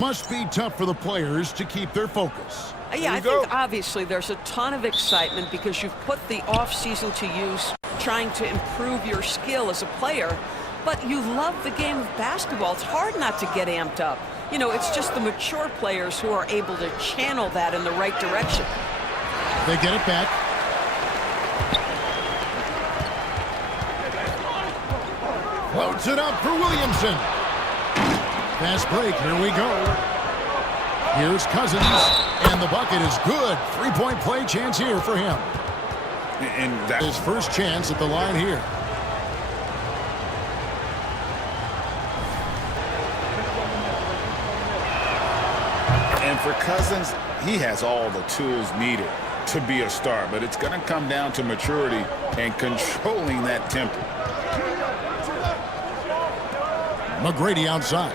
Must be tough for the players to keep their focus. Yeah, I think obviously there's a ton of excitement because you've put the off-season to use trying to improve your skill as a player, but you love the game of basketball. It's hard not to get amped up. You know, it's just the mature players who are able to channel that in the right direction. They get it back. Floats it up for Williamson. Fast break, here we go. Here's Cousins, and the bucket is good. Three-point play chance here for him. And that's his first chance at the line here. And for Cousins, he has all the tools needed to be a star, but it's going to come down to maturity and controlling that temper. McGrady outside.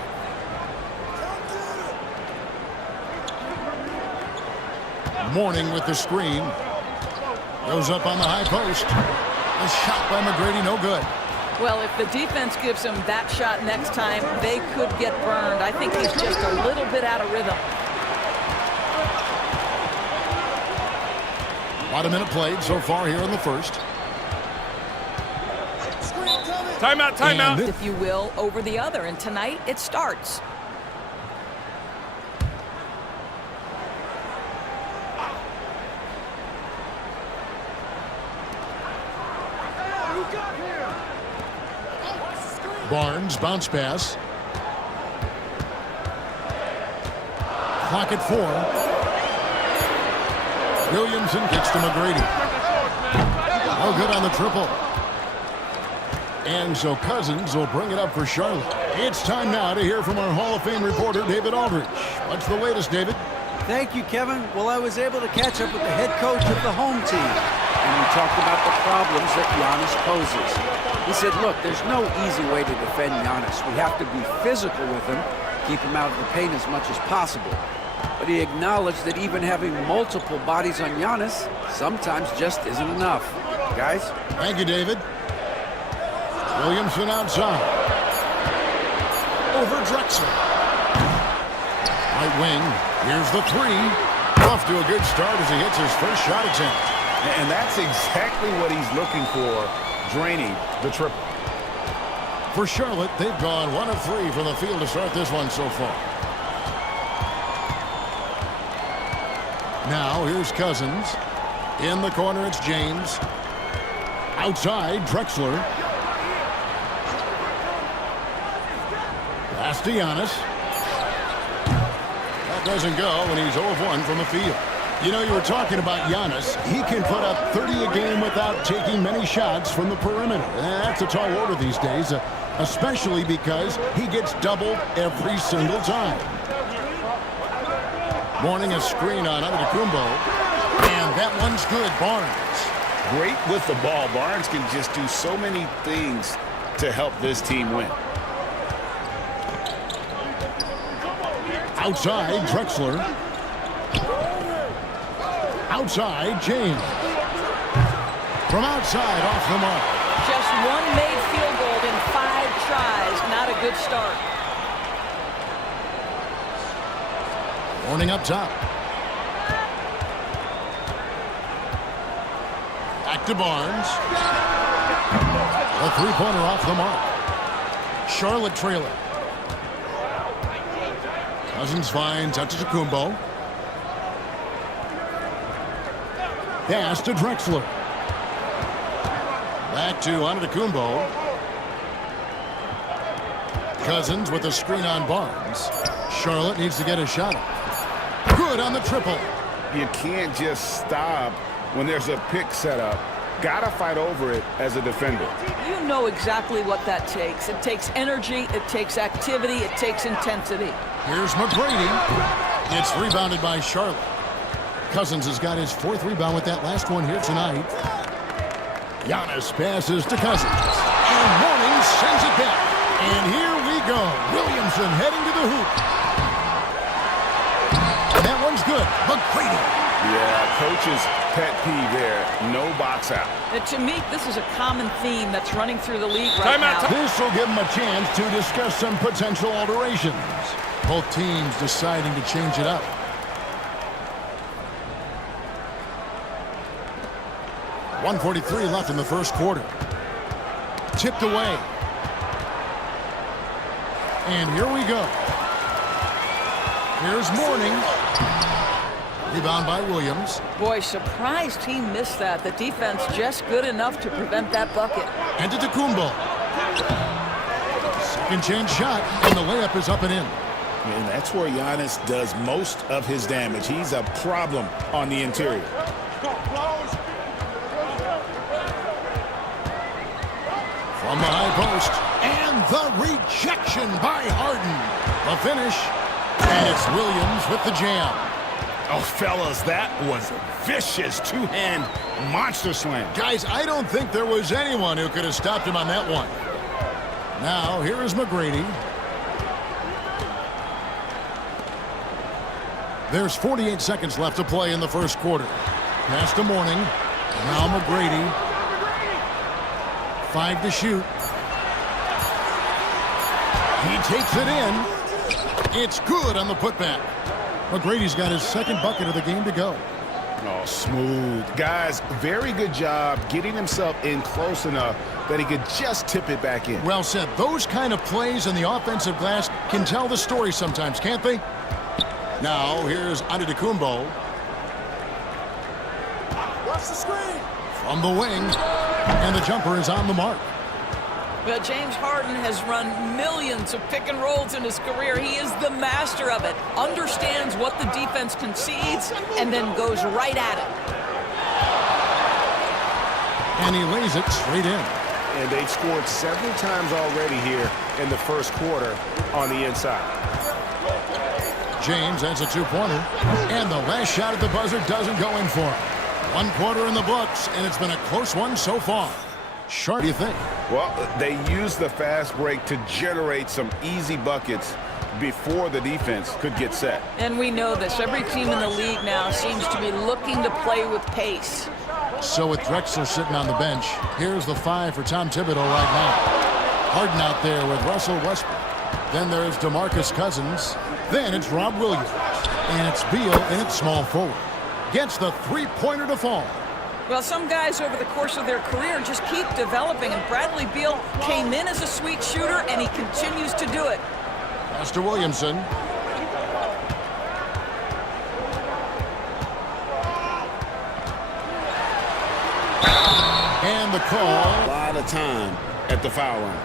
Mourning with the screen. Goes up on the high post. A shot by McGrady, no good. Well, if the defense gives him that shot next time, they could get burned. I think he's just a little bit out of rhythm. About a minute played so far here in the first. Timeout, timeout. If you will, over the other. And tonight, it starts. Barnes, bounce pass. Clock at 4. Williamson gets to McGrady. Oh, good on the triple. And so Cousins will bring it up for Charlotte. It's time now to hear from our Hall of Fame reporter, David Aldridge. What's the latest, David? Thank you, Kevin. Well, I was able to catch up with the head coach of the home team, and we talked about the problems that Giannis poses. He said, look, there's no easy way to defend Giannis. We have to be physical with him, keep him out of the paint as much as possible. But he acknowledged that even having multiple bodies on Giannis sometimes just isn't enough. Guys? Thank you, David. Williamson outside. Over Drexler. Right wing. Here's the three. Off to a good start as he hits his first shot attempt. And that's exactly what he's looking for, draining the triple. For Charlotte, they've gone 1 of 3 from the field to start this one so far. Now, here's Cousins. In the corner, it's James. Outside, Drexler. Pass to Giannis. That doesn't go when he's 0 of 1 from the field. You know, you were talking about Giannis. He can put up 30 a game without taking many shots from the perimeter. That's a tall order these days, especially because he gets doubled every single time. Morning a screen on Antetokounmpo. And that one's good, Barnes. Great with the ball. Barnes can just do so many things to help this team win. Outside, Drexler. Outside, James. From outside, off the mark. Just one made field goal in 5 tries. Not a good start. Warning up top. Back to Barnes. A three-pointer off the mark. Charlotte trailing. Cousins finds Antetokounmpo. Pass to Drexler. Back to Antetokounmpo. Cousins with a screen on Barnes. Charlotte needs to get a shot up. Good on the triple. You can't just stop when there's a pick set up. Gotta fight over it as a defender. You know exactly what that takes. It takes energy, it takes activity, it takes intensity. Here's McGrady. It's rebounded by Charlotte. Cousins has got his 4th rebound with that last one here tonight. Giannis passes to Cousins. And Mourning sends it back. And here we go. Williamson heading to the hoop. That one's good. McGrady. Yeah, coach's pet peeve there. No box out. And to me, this is a common theme that's running through the league right now. This will give him a chance to discuss some potential alterations. Both teams deciding to change it up. .143 left in the first quarter. Tipped away. And here we go. Here's Mourning. Rebound by Williams. Boy, surprised he missed that. The defense just good enough to prevent that bucket. And to Tacumbo. Second chance shot, and the layup is up and in. And that's where Giannis does most of his damage. He's a problem on the interior. From the high post, and the rejection by Harden. The finish, and it's Williams with the jam. Oh, fellas, that was a vicious two-hand monster slam. Guys, I don't think there was anyone who could have stopped him on that one. Now, here is McGrady. There's 48 seconds left to play in the first quarter. Pass to Mourning. Now McGrady. 5 to shoot. He takes it in. It's good on the putback. McGrady's got his second bucket of the game to go. Oh, smooth. Guys, very good job getting himself in close enough that he could just tip it back in. Well said. Those kind of plays in the offensive glass can tell the story sometimes, can't they? Now, here's Antetokounmpo. Watch the screen. From the wing. And the jumper is on the mark. Well, James Harden has run millions of pick and rolls in his career. He is the master of it. Understands what the defense concedes and then goes right at it. And he lays it straight in. And they've scored several times already here in the first quarter on the inside. James has a two-pointer. And the last shot at the buzzer doesn't go in for him. 1 quarter in the books, and it's been a close one so far. Sharp, do you think? Well, they used the fast break to generate some easy buckets before the defense could get set. And we know this. Every team in the league now seems to be looking to play with pace. So with Drexler sitting on the bench, here's the 5 for Tom Thibodeau right now. Harden out there with Russell Westbrook. Then there's DeMarcus Cousins. Then it's Rob Williams. And it's Beal in its small forward. Gets the three-pointer to fall. Well, some guys over the course of their career just keep developing, and Bradley Beal came in as a sweet shooter, and he continues to do it. Pass to Williamson. And the call. A lot of time at the foul line.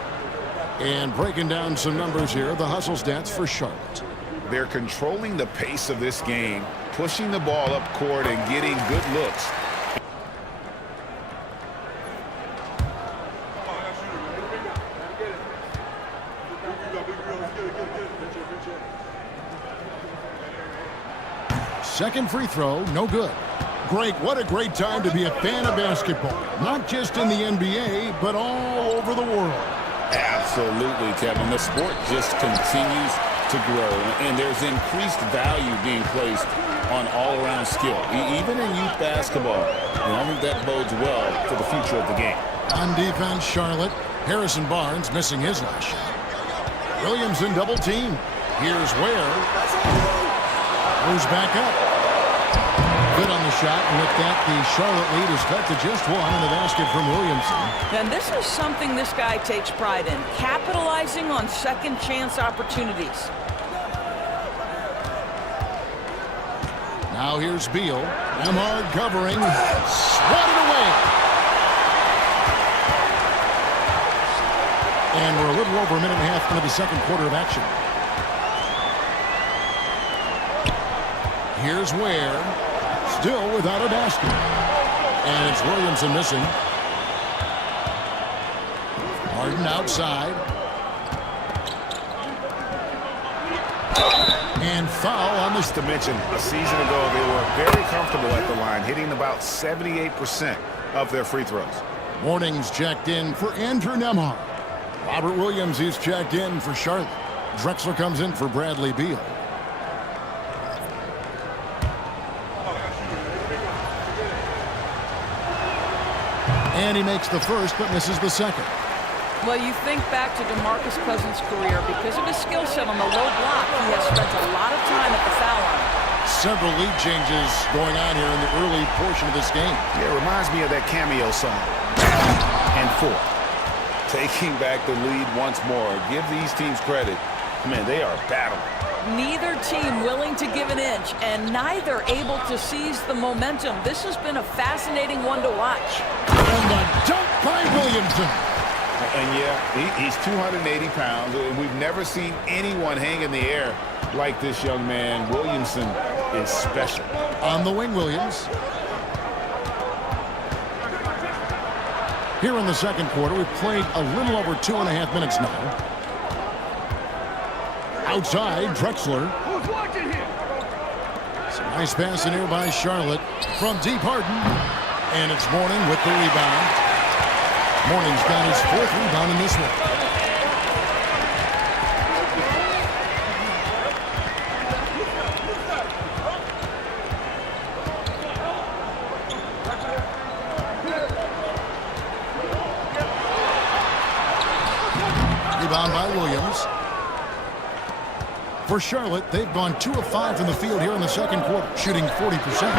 And breaking down some numbers here, the hustle stats for Charlotte. They're controlling the pace of this game, pushing the ball up court and getting good looks. Second free throw, no good. Greg, what a great time to be a fan of basketball. Not just in the NBA, but all over the world. Absolutely, Kevin. The sport just continues to grow, and there's increased value being placed on all-around skill, even in youth basketball. And I think that bodes well for the future of the game. On defense, Charlotte. Harrison Barnes missing his last shot. Williams in double team. Here's Ware. Goes back up. Good on the shot, and with that, the Charlotte lead is cut to just 1 in the basket from Williamson. And this is something this guy takes pride in, capitalizing on second chance opportunities. Now here's Beal. Emhard covering. Swatted away. And we're a little over a minute and a half into the second quarter of action. Here's Ware. Still without a basket. And it's Williamson missing. Harden outside. And foul on this. To mention, a season ago, they were very comfortable at the line, hitting about 78% of their free throws. Mourning's checked in for Andrew Nembhard. Robert Williams is checked in for Charlotte. Drexler comes in for Bradley Beal. And he makes the first, but misses the second. Well, you think back to DeMarcus Cousins' career. Because of his skill set on the low block, he has spent a lot of time at the foul line. Several lead changes going on here in the early portion of this game. Yeah, it reminds me of that cameo song. And 4. Taking back the lead once more. Give these teams credit. Man, they are battling. Neither team willing to give an inch, and neither able to seize the momentum. This has been a fascinating one to watch. And the dunk by Williamson. And yeah, he's 280 pounds. We've never seen anyone hang in the air like this young man. Williamson is special. On the wing, Williams. Here in the second quarter, we've played a little over 2.5 minutes now. Outside, Drexler. Who's watching here? Some nice pass in here by Charlotte from deep Harden. And it's Mourning with the rebound. Mourning's got his 4th rebound in this one. Rebound by Williams. For Charlotte, they've gone 2 of 5 from the field here in the second quarter, shooting 40%.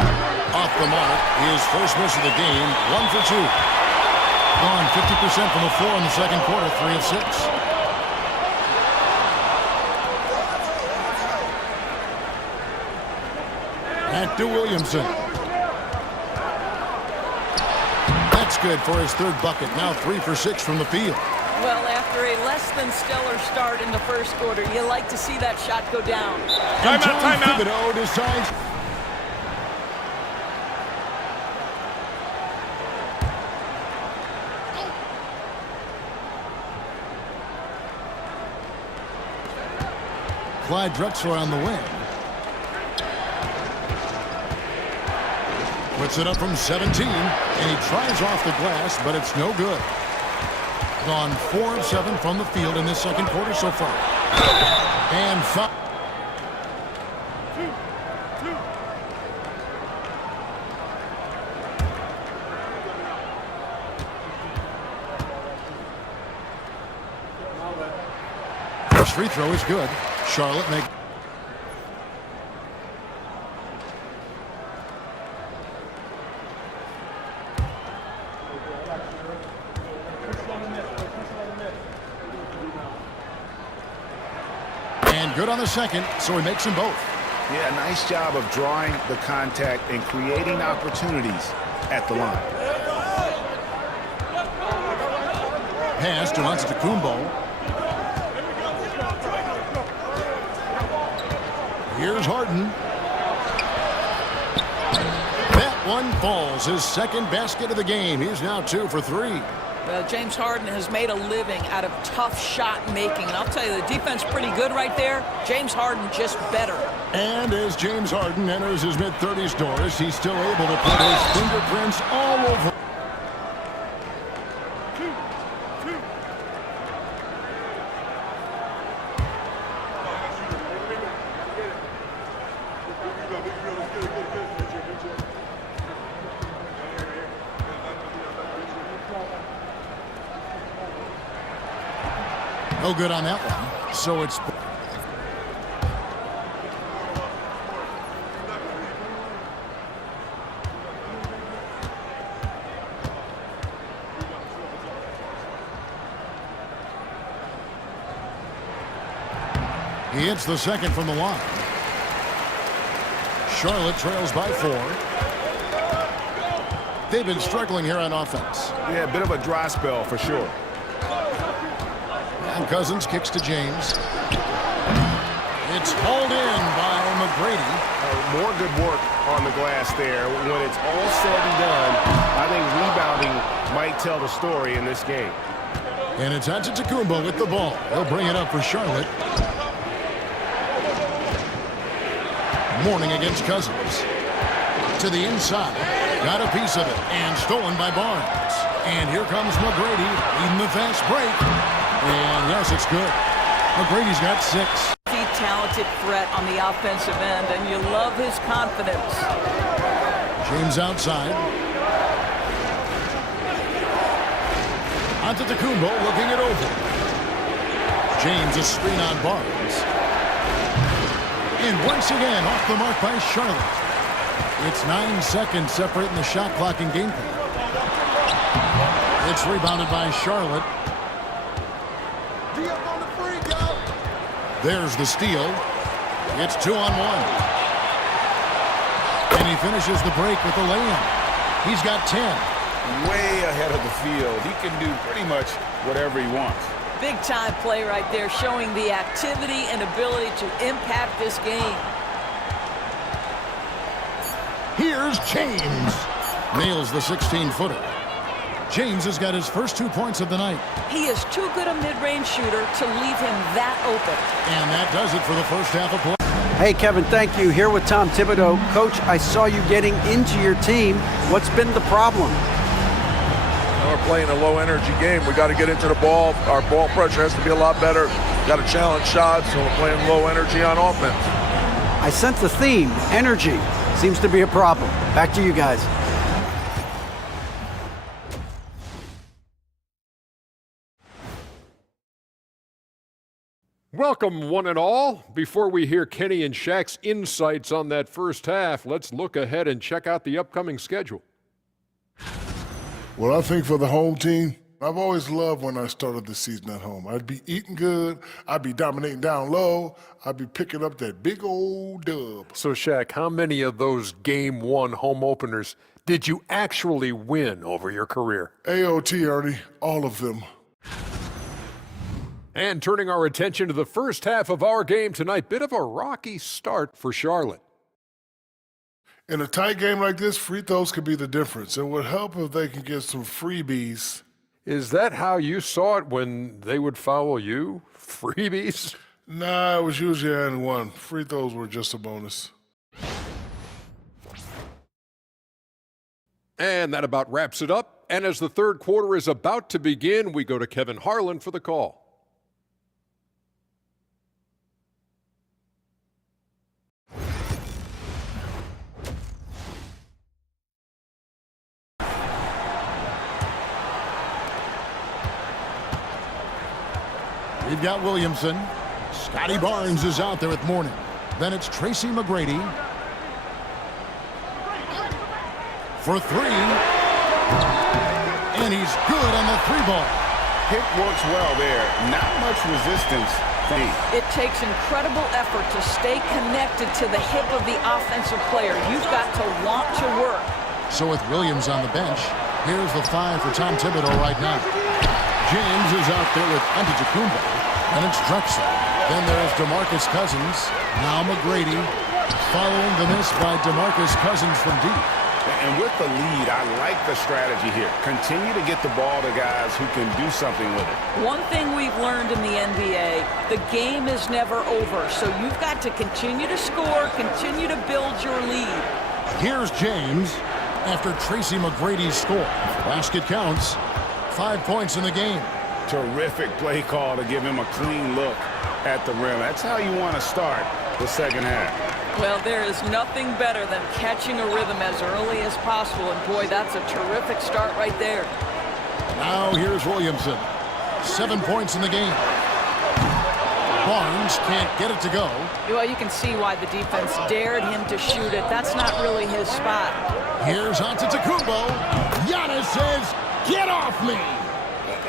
Off the mark, his first miss of the game, 1 for 2. Gone 50% from the floor in the second quarter, 3 of 6. Back to Williamson. That's good for his 3rd bucket. Now 3 for 6 from the field. Well, after a less than stellar start in the first quarter, you like to see that shot go down. Timeout. Thibodeau decides. Clyde Drexler on the wing. Puts it up from 17, and he tries off the glass, but it's no good. Gone 4 of 7 from the field in this second quarter so far. And 5. First free throw is good. Charlotte make. And good on the second, so he makes them both. Yeah, nice job of drawing the contact and creating opportunities at the line. Pass to Antetokounmpo. Here's Harden. That one falls. His 2nd basket of the game. He's now 2 for 3. James Harden has made a living out of tough shot making. And I'll tell you, the defense pretty good right there. James Harden just better. And as James Harden enters his mid-30s, Doris, he's still able to put his fingerprints all over. No good on that one. So it's. He hits the second from the line. Charlotte trails by 4. They've been struggling here on offense. Yeah, a bit of a dry spell for sure. And Cousins kicks to James. It's hauled in by McGrady. More good work on the glass there. When it's all said and done, I think rebounding might tell the story in this game. And it's Antetokounmpo with the ball. He'll bring it up for Charlotte. Mourning against Cousins. To the inside. Got a piece of it. And stolen by Barnes. And here comes McGrady leading the fast break. And yes, it's good. McGrady's got 6. Talented threat on the offensive end, and you love his confidence. James outside. Antetokounmpo looking it over. James a screen on Barnes. And once again off the mark by Charlotte. It's 9 seconds separating the shot clock and game clock. It's rebounded by Charlotte. There's the steal. It's 2-on-1. And he finishes the break with the lay-in. He's got 10. Way ahead of the field. He can do pretty much whatever he wants. Big time play right there, showing the activity and ability to impact this game. Here's James. Nails the 16-footer. James has got his first 2 points of the night. He is too good a mid-range shooter to leave him that open. And that does it for the first half of play. Hey, Kevin, thank you. Here with Tom Thibodeau. Coach, I saw you getting into your team. What's been the problem? We're playing a low-energy game. We got to get into the ball. Our ball pressure has to be a lot better. Got to challenge shots, so we're playing low energy on offense. I sense the theme. Energy seems to be a problem. Back to you guys. Welcome, one and all. Before we hear Kenny and Shaq's insights on that first half, let's look ahead and check out the upcoming schedule. Well, I think for the home team, I've always loved when I started the season at home. I'd be eating good, I'd be dominating down low, I'd be picking up that big old dub. So, Shaq, how many of those Game 1 home openers did you actually win over your career? AOT, Ernie, all of them. And turning our attention to the first half of our game tonight, bit of a rocky start for Charlotte. In a tight game like this, free throws could be the difference. It would help if they can get some freebies. Is that how you saw it when they would foul you? Freebies? Nah, it was usually and one. Free throws were just a bonus. And that about wraps it up. And as the third quarter is about to begin, we go to Kevin Harlan for the call. We've got Williamson. Scotty Barnes is out there with Mourning. Then it's Tracy McGrady. For three. And he's good on the 3-ball. Pick works well there. Not much resistance. It takes incredible effort to stay connected to the hip of the offensive player. You've got to want to work. So with Williams on the bench, here's the 5 for Tom Thibodeau right now. James is out there with Antetokounmpo. And it's Drexler. Then there's DeMarcus Cousins. Now McGrady. Following the miss by DeMarcus Cousins from deep. And with the lead, I like the strategy here. Continue to get the ball to guys who can do something with it. One thing we've learned in the NBA, the game is never over. So you've got to continue to score, continue to build your lead. Here's James after Tracy McGrady's score. Basket counts. 5 points in the game. Terrific play call to give him a clean look at the rim. That's how you want to start the second half. Well, there is nothing better than catching a rhythm as early as possible. And, boy, that's a terrific start right there. Now here's Williamson. 7 points in the game. Barnes can't get it to go. Well, you can see why the defense dared him to shoot it. That's not really his spot. Here's Antetokounmpo. Giannis says, "Get off me!"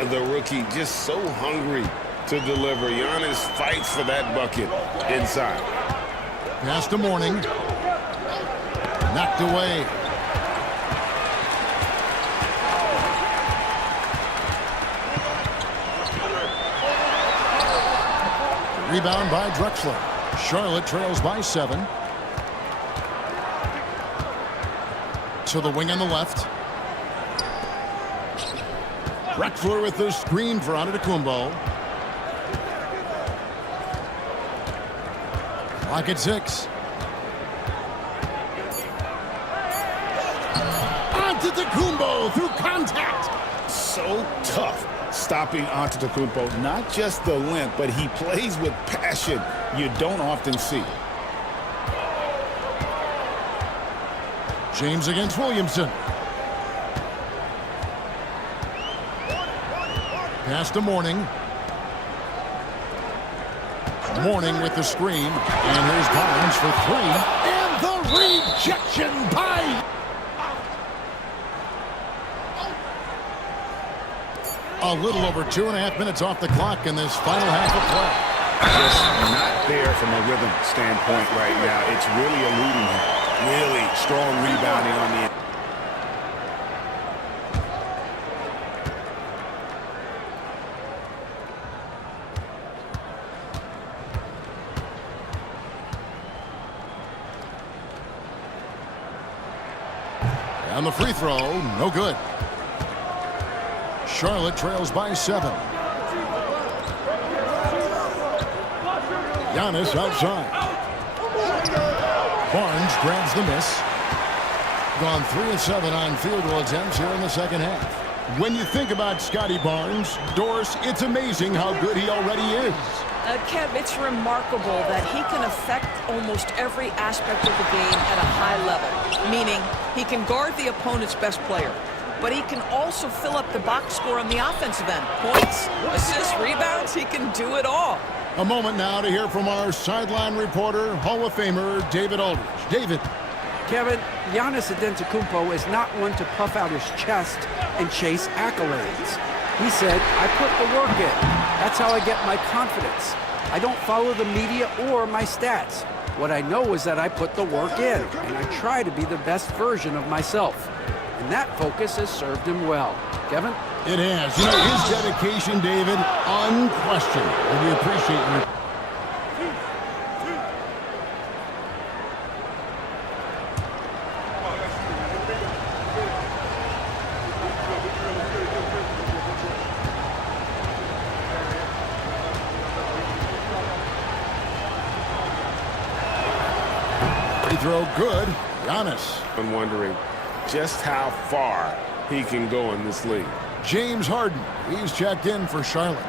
The rookie just so hungry to deliver. Giannis fights for that bucket inside. Pass to Mourning. Knocked away. Rebound by Drexler. Charlotte trails by 7. To the wing on the left. Drexler with the screen for Antetokounmpo. Clock at 6. Antetokounmpo through contact. So tough stopping Antetokounmpo. Not just the length, but he plays with passion you don't often see. James against Williamson. Pass to Mourning. Mourning with the screen. And here's Barnes for three. And the rejection by... A little over 2.5 minutes off the clock in this final half of play. Just not there from a rhythm standpoint right now. It's really eluding him. Really strong rebounding on the... And the free throw, no good. Charlotte trails by 7. Giannis outside. Barnes grabs the miss. Gone 3 of 7 on field goal attempts here in the second half. When you think about Scotty Barnes, Doris, it's amazing how good he already is. Kev, it's remarkable that he can affect almost every aspect of the game at a high level, meaning he can guard the opponent's best player, but he can also fill up the box score on the offensive end. Points, assists, rebounds, he can do it all. A moment now to hear from our sideline reporter, Hall of Famer David Aldridge. David. Kevin, Giannis Antetokounmpo is not one to puff out his chest and chase accolades. He said, I put the work in. That's how I get my confidence. I don't follow the media or my stats. What I know is that I put the work in, and I try to be the best version of myself. And that focus has served him well. Kevin? It has. You know, his dedication, David, unquestioned. And we appreciate you. Free throw good. Giannis. I'm wondering just how far he can go in this league. James Harden. He's checked in for Charlotte.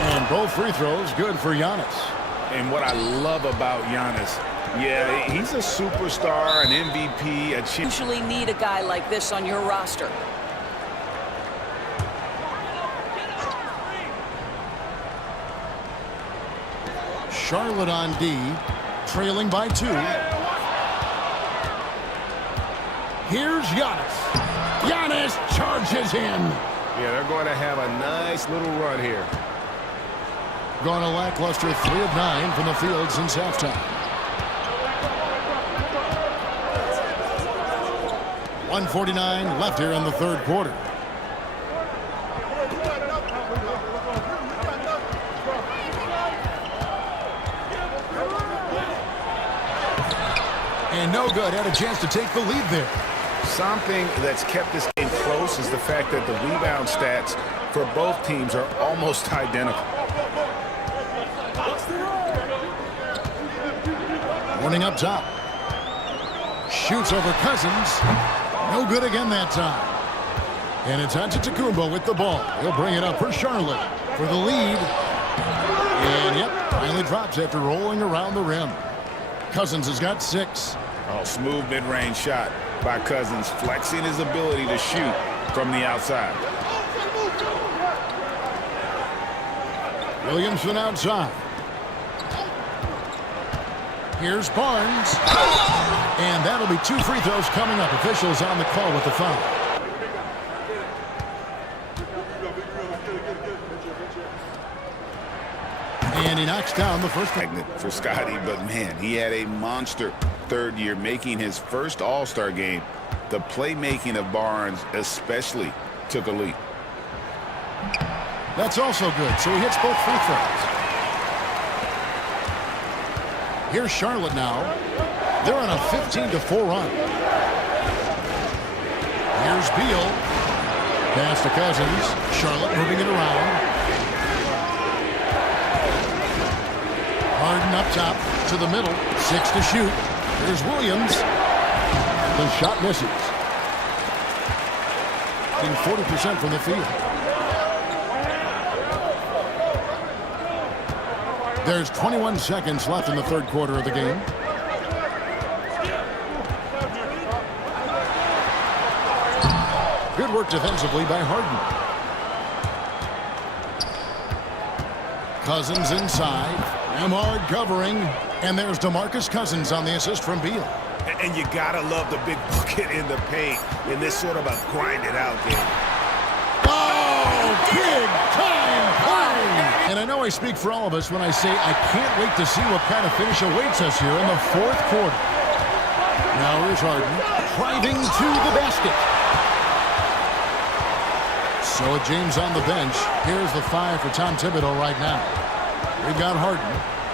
And both free throws good for Giannis. And what I love about Giannis, yeah, he's a superstar, an MVP, a champ. Usually need a guy like this on your roster. Charlotte on D, trailing by 2. Here's Giannis. Giannis charges in. Yeah, they're going to have a nice little run here. Gone a lackluster 3 of 9 from the field since halftime. 1:49 left here in the third quarter. And no good. Had a chance to take the lead there. Something that's kept this game close is the fact that the rebound stats for both teams are almost identical. Warning up top. Shoots over Cousins. No good again that time. And it's Antetokounmpo with the ball. He'll bring it up for Charlotte for the lead. And yep, finally drops after rolling around the rim. Cousins has got 6. Oh, smooth mid-range shot by Cousins, flexing his ability to shoot from the outside. Williamson outside. Here's Barnes. And that'll be 2 free throws coming up. Officials on the call with the foul. And he knocks down the first Magnet for Scotty, but man, he had a monster third year, making his first All-Star game. The playmaking of Barnes especially took a leap. That's also good, so he hits both free throws. Here's Charlotte now. They're on a 15-4 run. Here's Beal. Pass to Cousins. Charlotte moving it around. Harden up top to the middle. 6 to shoot. Here's Williams. The shot misses. shooting 40% from the field. There's 21 seconds left in the third quarter of the game. Good work defensively by Harden. Cousins inside. Nemhard covering. And there's DeMarcus Cousins on the assist from Beal. And you gotta love the big bucket in the paint in this sort of a grind-it-out game. Oh, big time play! And I know I speak for all of us when I say I can't wait to see what kind of finish awaits us here in the fourth quarter. Now here's Harden driving to the basket. So with James on the bench, here's the 5 for Tom Thibodeau right now. We've got Harden.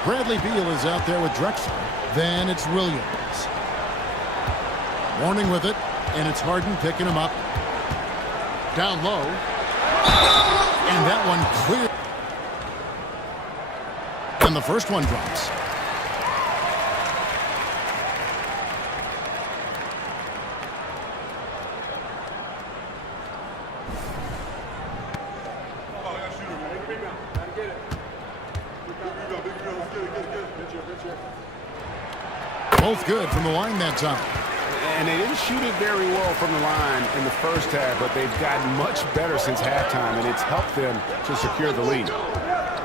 Bradley Beal is out there with Drexler. Then it's Williams. Warning with it, and it's Harden picking him up. Down low. And that one clear. And the first one drops. Both good from the line that time. And they didn't shoot it very well from the line in the first half, but they've gotten much better since halftime, and it's helped them to secure the lead.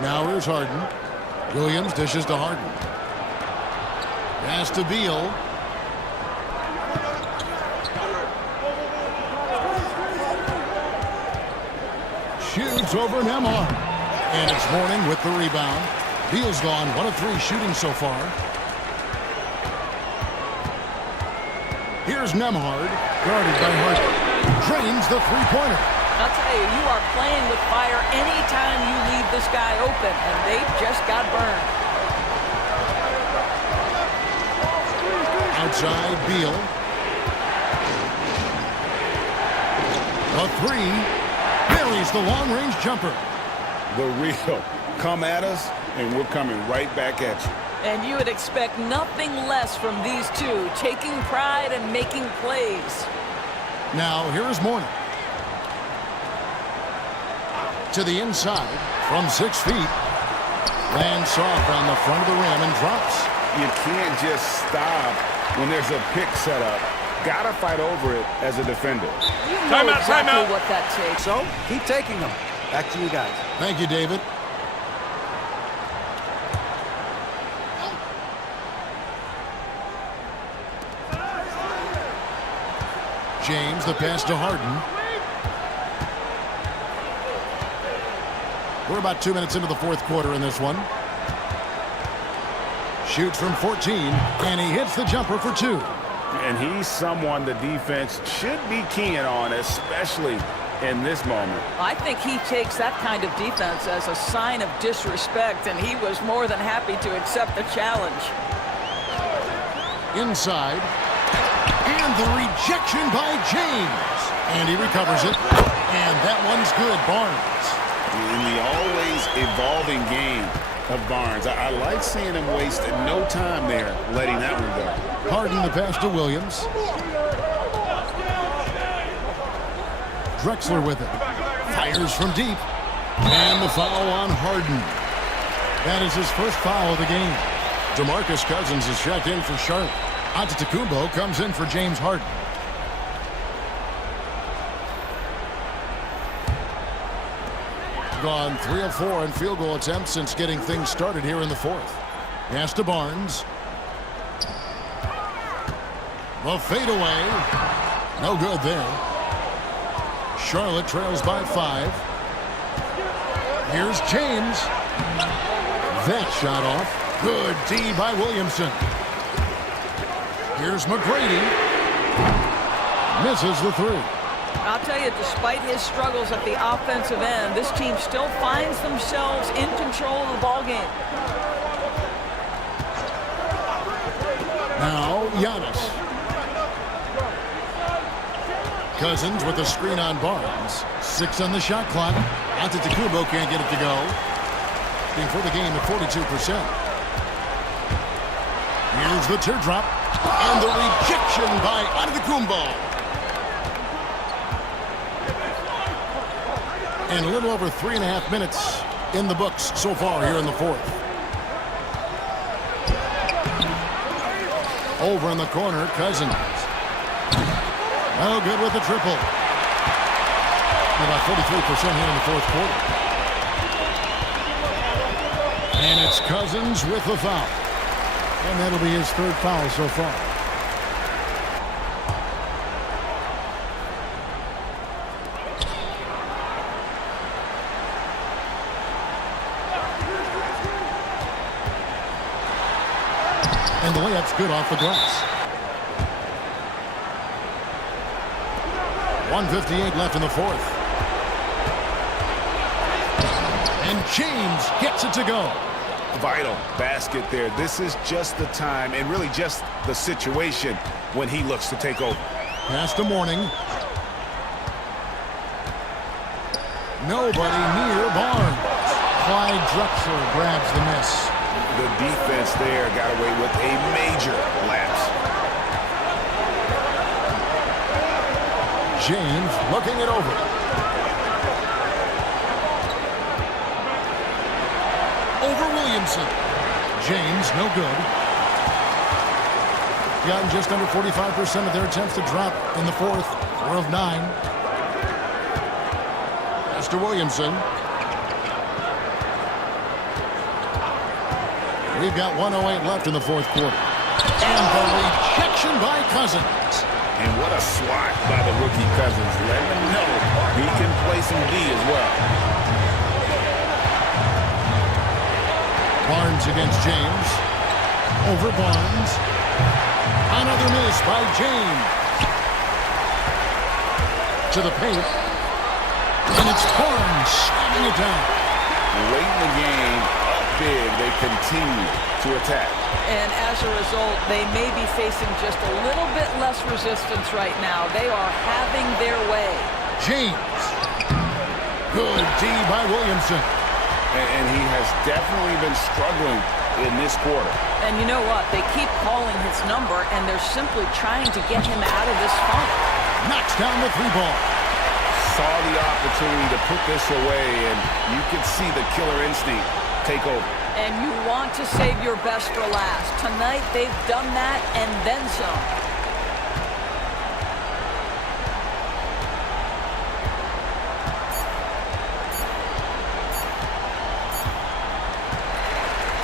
Now here's Harden. Williams dishes to Harden. Pass to Beal. Shoots over Nemhard. And it's Mourning with the rebound. Beal's gone 1 of 3 shooting so far. Here's Nemhard, guarded by Harden. Drains the three-pointer. I'll tell you, you are playing with fire anytime you leave this guy open, and they just got burned. Outside, Beal. A 3. Buries the long-range jumper. The real. Come at us, and we're coming right back at you. And you would expect nothing less from these two, taking pride and making plays. Now, here is Mourning. To the inside from 6 feet. Lands soft on the front of the rim and drops. You can't just stop when there's a pick set up. Gotta fight over it as a defender. You know exactly what that takes. So, keep taking them. Back to you guys. Thank you, David. James, the pass to Harden. We're about 2 minutes into the fourth quarter in this one. Shoots from 14, and he hits the jumper for 2. And he's someone the defense should be keying on, especially in this moment. I think he takes that kind of defense as a sign of disrespect, and he was more than happy to accept the challenge. Inside. And the rejection by James. And he recovers it. And that one's good, Barnes. In the always evolving game of Barnes, I like seeing him waste no time there, letting that one go. Harden the pass to Williams. Drexler with it. Fires from deep. And the foul on Harden. That is his first foul of the game. DeMarcus Cousins is checked in for Charlotte. Antetokounmpo comes in for James Harden. Gone 3 of 4 in field goal attempts since getting things started here in the fourth. Pass to Barnes. The fadeaway. No good there. Charlotte trails by 5. Here's James. That shot off. Good D by Williamson. Here's McGrady. Misses the 3. I'll tell you, despite his struggles at the offensive end, this team still finds themselves in control of the ball game. Now, Giannis. Cousins with a screen on Barnes. 6 on the shot clock. Antetokounmpo can't get it to go. For the game at 42%. Here's the teardrop. And the rejection by Antetokounmpo. And a little over 3.5 minutes in the books so far here in the fourth. Over in the corner, Cousins. No good with the triple. About 43% here in the fourth quarter. And it's Cousins with the foul. And that'll be his third foul so far. And the layup's good off the glass. 1:58 left in the fourth. And James gets it to go. Vital basket there. This is just the time and really just the situation when he looks to take over. Pass to Mourning. Nobody near Barnes. Clyde Drexler grabs the miss. The defense there got away with a major lapse. James looking it over. Over Williamson. James, no good. Gotten just under 45% of their attempts to drop in the fourth. 4 of 9. Pass to Williamson. We've got 1:08 left in the fourth quarter. And the rejection by Cousins. And what a swat by the rookie Cousins. Let him know he can play some D as well. Barnes against James. Over Barnes. Another miss by James. To the paint. And it's Barnes slamming it down. Late in the game, up big, they continue to attack. And as a result, they may be facing just a little bit less resistance right now. They are having their way. James. Good D by Williamson. And he has definitely been struggling in this quarter. And you know what? They keep calling his number, and they're simply trying to get him out of this funk. Knocks down the 3-ball. Saw the opportunity to put this away, and you could see the killer instinct take over. And you want to save your best for last. Tonight, they've done that and then some.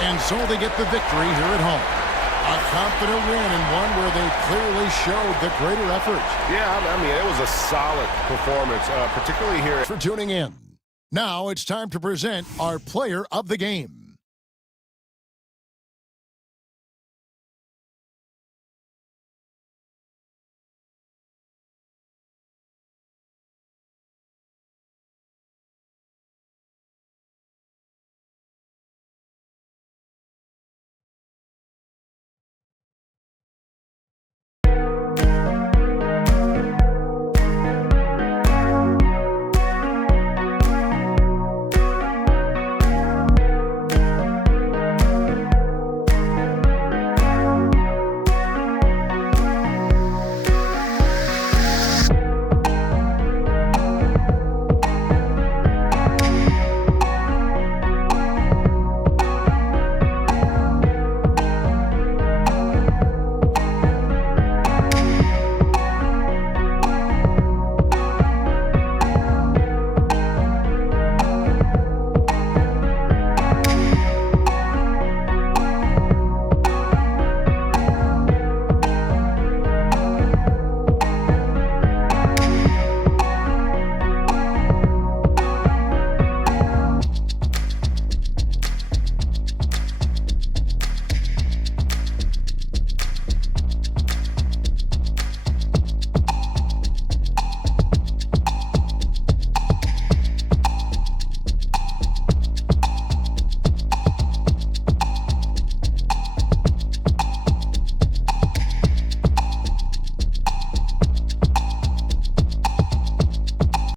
And so they get the victory here at home. A confident win and one where they clearly showed the greater effort. Yeah, I mean, it was a solid performance, particularly here. For tuning in. Now it's time to present our player of the game.